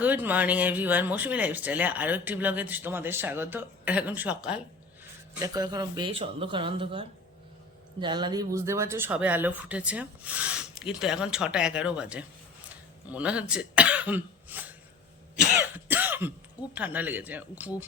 Good morning everyone মৌসুমি লাইফস্টাইলে আরও একটি ব্লগে তোমাদের স্বাগত। এখন সকাল। দেখো, এখনও বেশ অন্ধকার অন্ধকার। জানলা দিয়ে বুঝতে পারছ, সবে আলো ফুটেছে। কিন্তু এখন ছটা এগারো বাজে। মনে হচ্ছে খুব ঠান্ডা লেগেছে, খুব।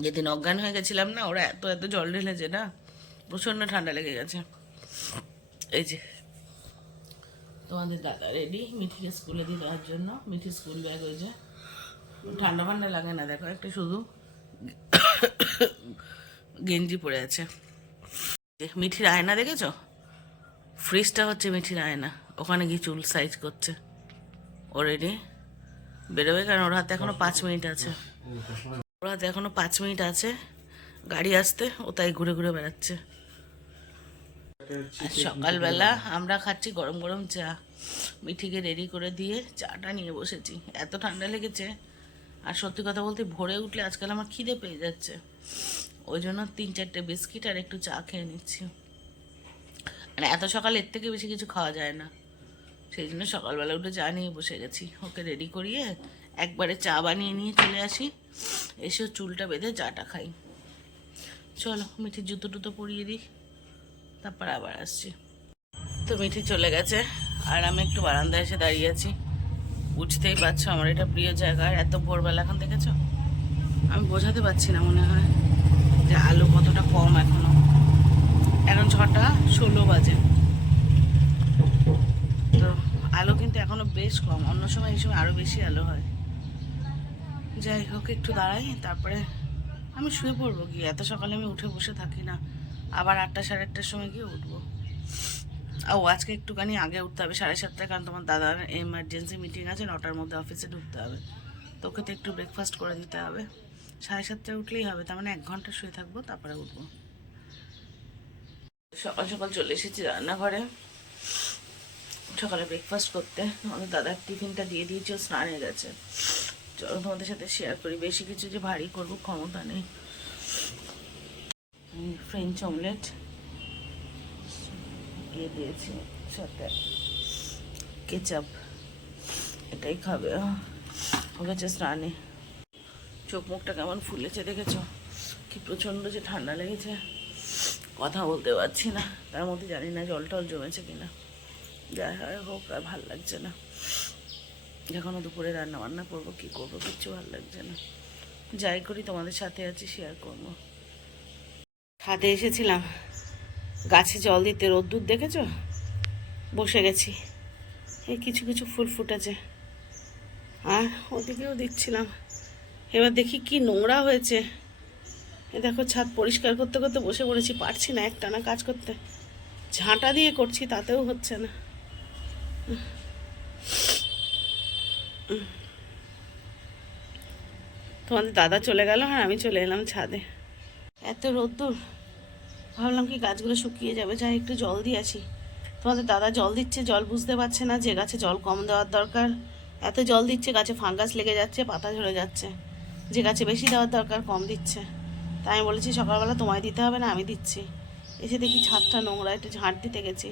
যেদিন অজ্ঞান হয়ে গেছিলাম না, ওরা এত এত জল ঢেলেছে না, প্রচণ্ড ঠান্ডা লেগে গেছে। এই যে তোমাদের দাদা রেডি মিঠিকে স্কুলে দিয়ে দেওয়ার জন্য। মিঠি স্কুল ব্যাগ হয়েছে ঠান্ডা ফান্ডা লাগে না, দেখো একটা শুধু গেঞ্জি পরে আছে। মিঠির আয়না দেখেছ? ফ্রিজটা হচ্ছে মিঠির আয়না। ওখানে গিয়ে চুল সাইজ করছে। ও রেডি বেরোবে কারণ ওর হাতে এখনও পাঁচ মিনিট আছে। ওর হাতে এখনও পাঁচ মিনিট আছে। গাড়ি আসতে ও তাই ঘুরে ঘুরে বেড়াচ্ছে। সকালবেলা আমরা খাচ্ছি গরম গরম চা। মিঠিকে রেডি করে দিয়ে চাটা নিয়ে বসেছি। এত ঠান্ডা লেগেছে। আর সত্যি কথা বলতে ভোরে উঠলে আজকাল আমার খিদে পেয়ে যাচ্ছে। ওই জন্য তিন চারটে বিস্কিট আর একটু চা খেয়ে নিচ্ছি। মানে এত সকাল এর থেকে বেশি কিছু খাওয়া যায় না। সেই জন্য সকালবেলা উঠে চা নিয়ে বসে গেছি। ওকে রেডি করিয়ে একবারে চা বানিয়ে নিয়ে চলে আসি। এসে চুলটা বেঁধে চাটা খাই। চলো মিঠির জুতো টুতো পরিয়ে দিই। তারপর আবার আসছি। তো মিঠি চলে গেছে, আর আমি একটু বারান্দায় এসে দাঁড়িয়ে আছি। বুঝতেই পারছ আমার এটা প্রিয় জায়গা, আর এত ভোরবেলা, এখন দেখেছ? আমি বোঝাতে পারছি না মনে হয় যে আলো কতটা কম এখনও। এখন ছটা ষোলো বাজে। তো আলো কিন্তু এখনও বেশ কম, অন্য সময় এই সময় আরও বেশি আলো হয়। যাই হোক, একটু দাঁড়াই, তারপরে আমি শুয়ে পড়ব গিয়ে এত সকালে আমি উঠে বসে থাকি না। আবার আটটা, সাড়ে আটটার সময় গিয়ে উঠবো। ও, আজকে একটুখানি আগে উঠতে হবে, সাড়ে সাতটায়, কারণ তোমার দাদার এমার্জেন্সি মিটিং আছে, নটার মধ্যে অফিসে ঢুকতে হবে। তোকে তো একটু ব্রেকফাস্ট করে দিতে হবে। সাড়ে সাতটায় উঠলেই হবে, তার মানে এক ঘণ্টা শুয়ে থাকব, তারপরে উঠবো। সকাল সকাল চলে এসেছি রান্নাঘরে। সকালে ব্রেকফাস্ট করতে। আমাদের দাদার টিফিনটা দিয়ে দিয়েছি, ও স্নানে গেছে। চলো তোমাদের সাথে শেয়ার করি। বেশি কিছু যে ভারী করব, ক্ষমতা নেই। ফ্রেঞ্চ অমলেট দিয়ে দিয়েছি সাথে কেচাপ। এটাই খাবে। ও। গেছে স্নানে। চোখ মুখটা কেমন ফুলেছে দেখেছ? কি প্রচণ্ড যে ঠান্ডা লেগেছে। কথা বলতে পারছি না। তার মধ্যে জানি না জল টল জমেছে কিনা। যাই হয় হোক, আর ভালো লাগছে না। যখন দুপুরে রান্না বান্না করব, কি করব, কিচ্ছু ভালো লাগছে না। যাই করি, তোমাদের সাথে আছি শেয়ার করব। ছাদে এসেছিলাম। গাছে জল দিতে রোদ্দুর দেখেছ? বসে গেছি। এই কিছু কিছু ফুল ফুটেছে। আর ওদিকেও দিচ্ছিলাম এবার দেখি কি নোংরা হয়েছে। এ দেখো, ছাদ পরিষ্কার করতে করতে বসে পড়েছি। পারছি না একটানা কাজ করতে। ঝাঁটা দিয়ে করছি, তাতেও হচ্ছে না। তোমাদের দাদা চলে গেল আর আমি চলে এলাম ছাদে। এত রোদ্দুর। ভাবলাম কি গাছগুলো শুকিয়ে যাবে, যাই একটু জল দিয়ে আসি। তোমাদের দাদা জল দিচ্ছে, জল বুঝতে পারছে না, যে গাছে জল কম দেওয়ার দরকার। এত জল দিচ্ছে, গাছে ফাঙ্গাস লেগে যাচ্ছে, পাতা ঝরে যাচ্ছে। যে গাছে বেশি দেওয়ার দরকার, কম দিচ্ছে। তাই আমি বলেছি, সকালবেলা তোমায় দিতে হবে না, আমি দিচ্ছি। এসে দেখি ছাদটা নোংরা, একটু ঝাঁট দিতে গেছি।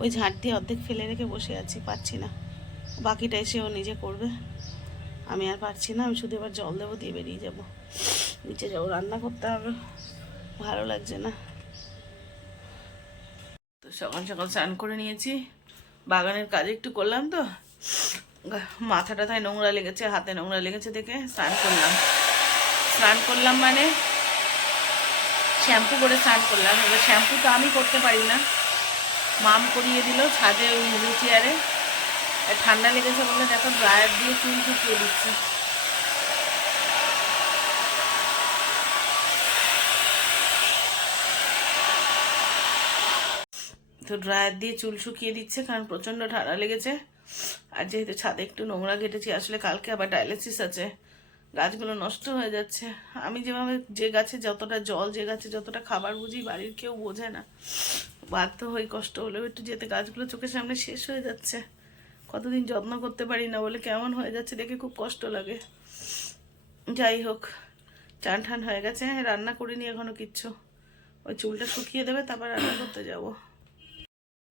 ওই ঝাঁট দিয়ে অর্ধেক ফেলে রেখে বসে আছি পাচ্ছি না। বাকিটা এসে ও নিজে করবে। আমি আর পারছি না, আমি শুধু এবার জল দেবো, দিয়ে বেরিয়ে যাব। নিচে যাব, রান্না করতে হবে। ভালো লাগছে না। তো সকাল সকাল স্নান করে নিয়েছি। বাগানের কাজ একটু করলাম তো। মাথা টাথায় নোংরা লেগেছে, হাতে নোংরা লেগেছে দেখে স্নান করলাম। স্নান করলাম মানে শ্যাম্পু করে স্নান করলাম। এবার শ্যাম্পু তো আমি করতে পারি না। মাম করিয়ে দিল ছাদে ওই চেয়ারে। ঠান্ডা লেগেছে বলে দেখো, ড্রায়ার দিয়ে চুল শুকিয়ে দিচ্ছে। তো ড্রায়ার দিয়ে চুল শুকিয়ে দিচ্ছে, কারণ প্রচণ্ড ঠান্ডা লেগেছে। আর যেহেতু ছাদে একটু নোংরা কেটেছি আসলে কালকে আবার ডায়ালিসিস আছে। গাছগুলো নষ্ট হয়ে যাচ্ছে। আমি যেভাবে যে গাছে যতটা জল, যে গাছে যতটা খাবার বুঝি, বাড়ির কেউ বোঝে না। বাধ্য হয়ে কষ্ট হলেও একটু যেতে গাছগুলো চোখের সামনে শেষ হয়ে যাচ্ছে। কতদিন যত্ন করতে পারি না বলে কেমন হয়ে যাচ্ছে দেখে খুব কষ্ট লাগে। যাই হোক চান ঠান হয়ে গেছে, রান্না করিনি এখনও কিচ্ছু। ওই চুলটা শুকিয়ে দেবে, তারপর রান্না করতে যাব।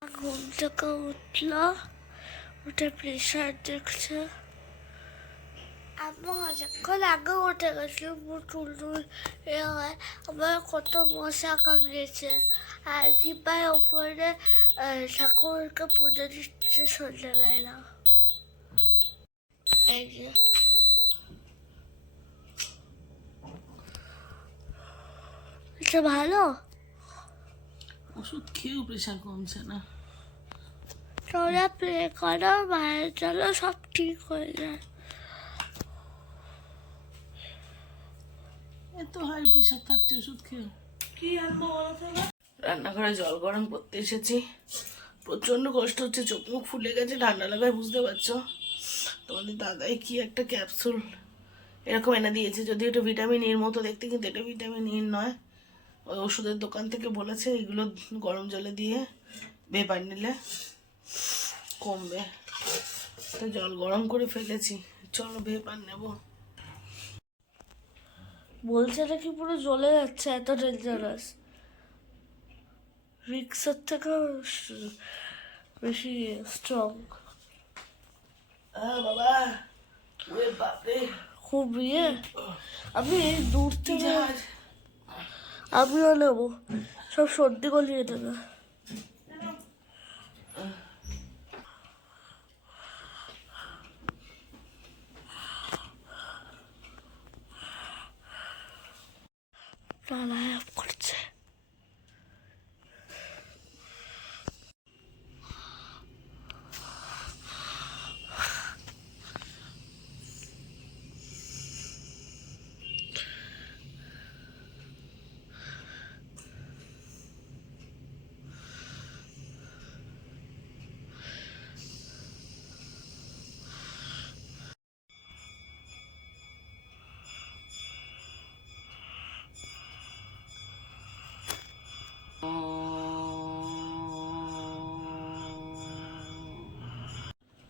ঘুম থেকে উঠল, উঠে প্রেশার দেখছে। আমি অনেকক্ষণ আগে উঠে গেছে চুল টুল এ হয়। আমার কত মশা কামড়েছে। আর দিপার ওপরে ঠাকুরকে পুজো দিচ্ছে সন্ধ্যাবেলা। এই যে। ভালো? ওষুধ খেয়েও প্রেশার কমছে না। তোরা প্রে করো বাইরে চলো সব ঠিক হয়ে যায়। এত হাই প্রেশার থাকছে ওষুধ খেয়ে কি আনব রান্নাঘরে জল গরম করতে এসেছি। প্রচণ্ড কষ্ট হচ্ছে চোখ মুখ ফুলে গেছে ঠান্ডা লাগায় বুঝতে পারছ। তোমাদের দাদাই কি একটা ক্যাপসুল এরকম এনে দিয়েছে যদি এটা ভিটামিন এর মতো দেখতে কিন্তু এটা ভিটামিন এর নয়। ওই ওষুধের দোকান থেকে বলেছে এগুলো গরম জলে দিয়ে ভেপার নিলে কমবে। তো জল গরম করে ফেলেছি চলো ভেপার নেব। বলছে নাকি পুরো জ্বলে যাচ্ছে এত ডেঞ্জারাস রিক্সার থেকে বেশি স্ট্রং বাবা খুব ইয়ে। আমি দূর থেকে আমিও নেব। সব সর্দি গলিয়ে দেবে প্রাণায়াম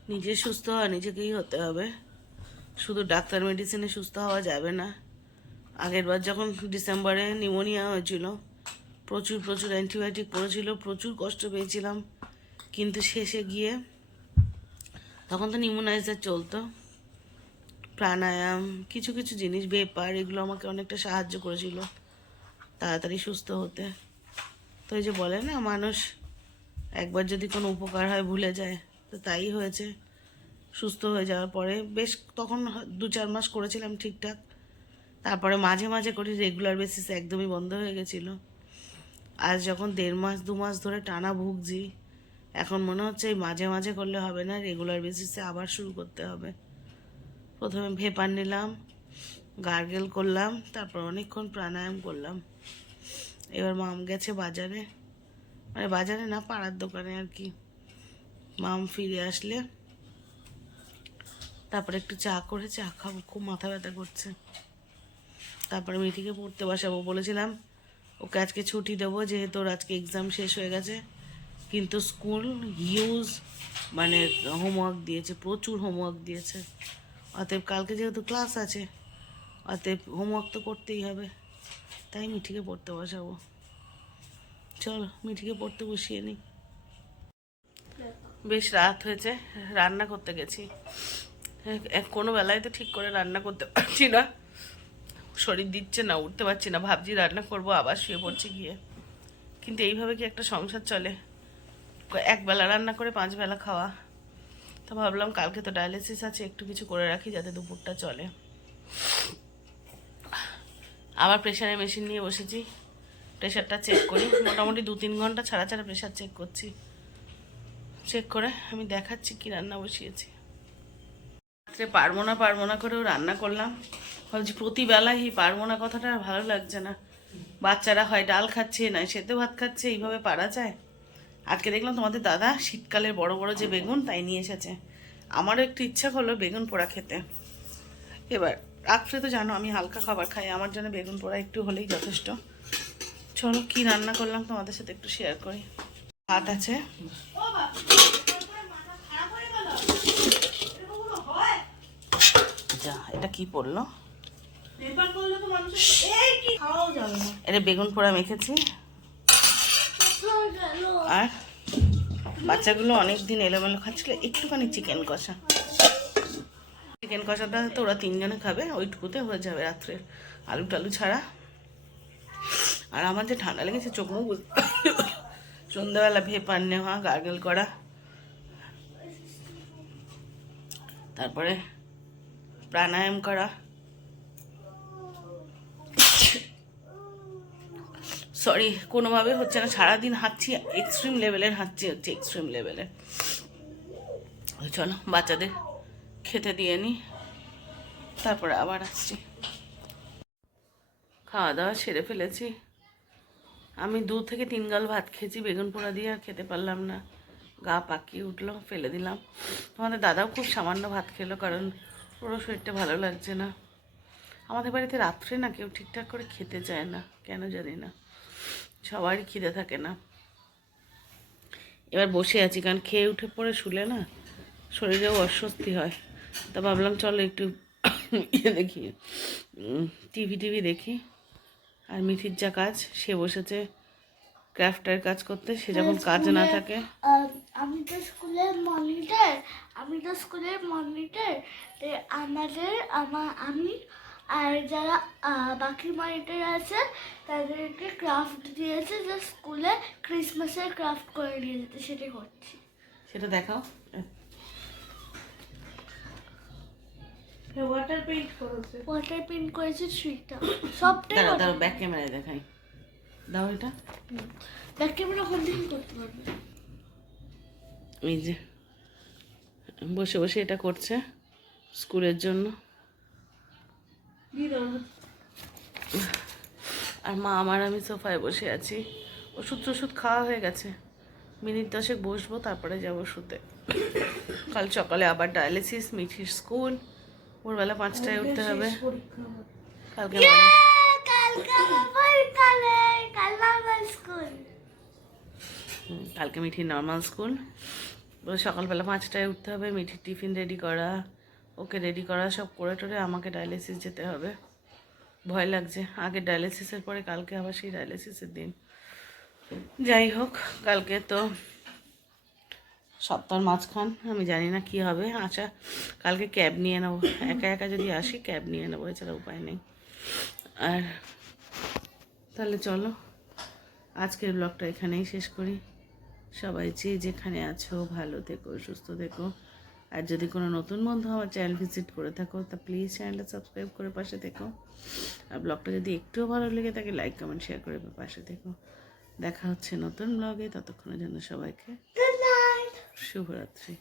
নিজে সুস্থ হওয়া নিজেকেই হতে হবে। শুধু ডাক্তার মেডিসিনে সুস্থ হওয়া যাবে না। আগের বার যখন ডিসেম্বরে নিউমোনিয়া হয়েছিল, প্রচুর প্রচুর অ্যান্টিবায়োটিক পড়েছিল, প্রচুর কষ্ট পেয়েছিলাম। কিন্তু শেষে গিয়ে তখন তো নিউমোনাইজার চলতো। প্রাণায়াম, কিছু কিছু জিনিস বেপার এগুলো আমাকে অনেকটা সাহায্য করেছিল তাড়াতাড়ি সুস্থ হতে। তো এই যে বলে না, মানুষ একবার যদি কোনো উপকার হয় ভুলে যায়। তো তাই হয়েছে। সুস্থ হয়ে যাওয়ার পরে বেশ তখন দু চার মাস করেছিলাম ঠিকঠাক। তারপরে মাঝে মাঝে করি রেগুলার বেসিস একদমই বন্ধ হয়ে গেছিল। আজ যখন দেড় মাস, দু মাস ধরে টানা ভুগছি, এখন মনে হচ্ছে এই মাঝে মাঝে করলে হবে না রেগুলার বেসিসে আবার শুরু করতে হবে। প্রথমে ভেপার নিলাম, গার্গেল করলাম, তারপর অনেকক্ষণ প্রাণায়াম করলাম। এবার মাম গেছে বাজারে। মানে বাজারে না, পাড়ার দোকানে আর কি। মাম ফিরে আসলে। তারপরে একটু চা করে চা খাব, খুব মাথা ব্যথা করছে। তারপরে মিটিকে পড়তে বসাবো, বলেছিলাম, ওকে আজকে ছুটি দেবো, যেহেতু ওর আজকে এক্সাম শেষ হয়ে গেছে। কিন্তু স্কুল হিউজ মানে হোমওয়ার্ক দিয়েছে, প্রচুর হোমওয়ার্ক দিয়েছে। অতএব কালকে যেহেতু ক্লাস আছে, অতএব হোমওয়ার্ক তো করতেই হবে। তাই মিঠিকে পড়তে বসাবো। চল মিঠিকে পড়তে বসিয়ে নিই। বেশ রাত হয়েছে, রান্না করতে গেছি। কোনো বেলায় তো ঠিক করে রান্না করতে পারছি না। শরীর দিচ্ছে না, উঠতে পারছি না, ভাবছি রান্না করব, আবার শুয়ে পড়ছি গিয়ে। কিন্তু এইভাবে কি একটা সংসার চলে? এক বেলা রান্না করে পাঁচ বেলা খাওয়া। তো ভাবলাম কালকে তো ডায়ালিসিস আছে, একটু কিছু করে রাখি যাতে দুপুরটা চলে। আবার প্রেশারের মেশিন নিয়ে বসেছি। প্রেশারটা চেক করি। মোটামুটি দু তিন ঘণ্টা ছাড়া ছাড়া প্রেশার চেক করছি। চেক করে, আমি দেখাচ্ছি কি রান্না বসিয়েছি। রাত্রে পারব না পারব না করেও রান্না করলাম। ভাবছি প্রতিবেলায় এই পারব না কথাটা আর ভালো লাগছে না। বাচ্চারা হয় ডাল খাচ্ছে না সেতে ভাত খাচ্ছে, এইভাবে পারা যায়। আজকে দেখলাম তোমাদের দাদা শীতকালের বড় বড় যে বেগুন, তাই নিয়ে এসেছে। আমারও একটু ইচ্ছা হলো বেগুন পোড়া খেতে। এবার, রাত্রে তো জানো আমি হালকা খাবার খাই, আমার জন্য বেগুন পোড়া একটু হলেই যথেষ্ট। চলো কি রান্না করলাম তোমাদের সাথে একটু শেয়ার করি। ভাত আছে। যা, এটা কি পড়ল? এটা বেগুন পোড়া মেখেছি। আর বাচ্চাগুলো অনেক দিন এলোমেলো খাচ্ছিল, একটুখানি চিকেন কষা। চিকেন কষাটা তো ওরা তিনজনে খাবে, ওইটুকুতে হয়ে যাবে রাত্রে আলু টালু ছাড়া। আর আমার যে ঠান্ডা লেগেছে, চোখ মুখ সন্ধ্যাবেলা ভেপার নেওয়া, গার্গেল করা। তারপরে প্রাণায়াম করা। সরি, কোনোভাবে হচ্ছে না, সারাদিন হাঁটছি এক্সট্রিম লেভেলের হাঁটছি, হচ্ছে এক্সট্রিম লেভেলের চলো, বাচ্চাদের খেতে দিয়ে নিই তারপরে আবার আসছি। খাওয়া দাওয়া সেরে ফেলেছি। আমি দু থেকে তিন গাল ভাত খেয়েছি, বেগুন পোড়া দিয়ে আর খেতে পারলাম না। গা পাকিয়ে উঠল, ফেলে দিলাম। তোমাদের দাদাও খুব সামান্য ভাত খেলো, কারণ পুরো শরীরটা ভালো লাগছে না। আমাদের বাড়িতে রাত্রে না কেউ ঠিকঠাক করে খেতে চায় না, কেন জানি না। সবারই খিদে থাকে না। এবার বসে আছি, কারণ খেয়ে উঠে পড়ে শুলে না শরীরেও অস্বস্তি হয়। তা ভাবলাম চলো একটু দেখি টিভি টিভি দেখি। আর মিঠির যা কাজ সে বসেছে ক্রাফটের কাজ করতে সে যখন কাজ না থাকে। আমি তো স্কুলের মনিটর আমি তো স্কুলের মনিটর। আমাদের আমার আমি আর যারা বাকি মনিটর আছে তাদেরকে ক্রাফট দিয়েছে যে স্কুলে ক্রিসমাসের ক্রাফট করে নিয়ে যেতে সেটাই করছি। সেটা দেখাও। ওয়াটার পেইন্ট করেছে। ওয়াটার পেন্ট করেছি থ্রিটা সবটাই দাঁড়াও দাঁড়াও ব্যাক ক্যামেরায় দেখাই। দাও এটা। ব্যাক ক্যামেরা থেকে করতে পারবে এই যে বসে বসে এটা করছে স্কুলের জন্য। আর মা আমার আমি সোফায় বসে আছি। ওষুধ টষুধ খাওয়া হয়ে গেছে। মিনিট দশেক বসবো তারপরে যাব শুতে। কাল সকালে আবার ডায়ালিসিস মিঠির স্কুল ভোরবেলা পাঁচটায় উঠতে হবে কালকে কালকে মিঠির নর্মাল স্কুল বলে সকালবেলা পাঁচটায় উঠতে হবে মিঠির টিফিন রেডি করা ওকে রেডি করা সব করে টোরে আমাকে ডায়ালিসিস যেতে হবে। ভয় লাগছে। আগে ডায়ালিসিসের পরে কালকে আবার সেই ডায়ালিসিসের দিন। যাই হোক কালকে তো সপ্তাহের মাঝখান, আমি জানি না কি হবে। আচ্ছা কালকে ক্যাব নিয়ে নেব। একা একা যদি আসি, ক্যাব নিয়ে নেব এছাড়া উপায় নেই। আর তাহলে চলো, আজকের ব্লগটা এখানেই শেষ করি। সবাই যে যেখানে আছো, ভালো থেকো, সুস্থ থেকো। আর যদি কোনো নতুন বন্ধু আমার চ্যানেল ভিজিট করে থাকো, তা প্লিজ চ্যানেলটা সাবস্ক্রাইব করে পাশে থেকো। আর ব্লগটা যদি একটুও ভালো লেগে থাকে লাইক কমেন্ট শেয়ার করে পাশে থেকো। দেখা হচ্ছে নতুন ব্লগে ততক্ষণের জন্য সবাইকে শুভরাত্রি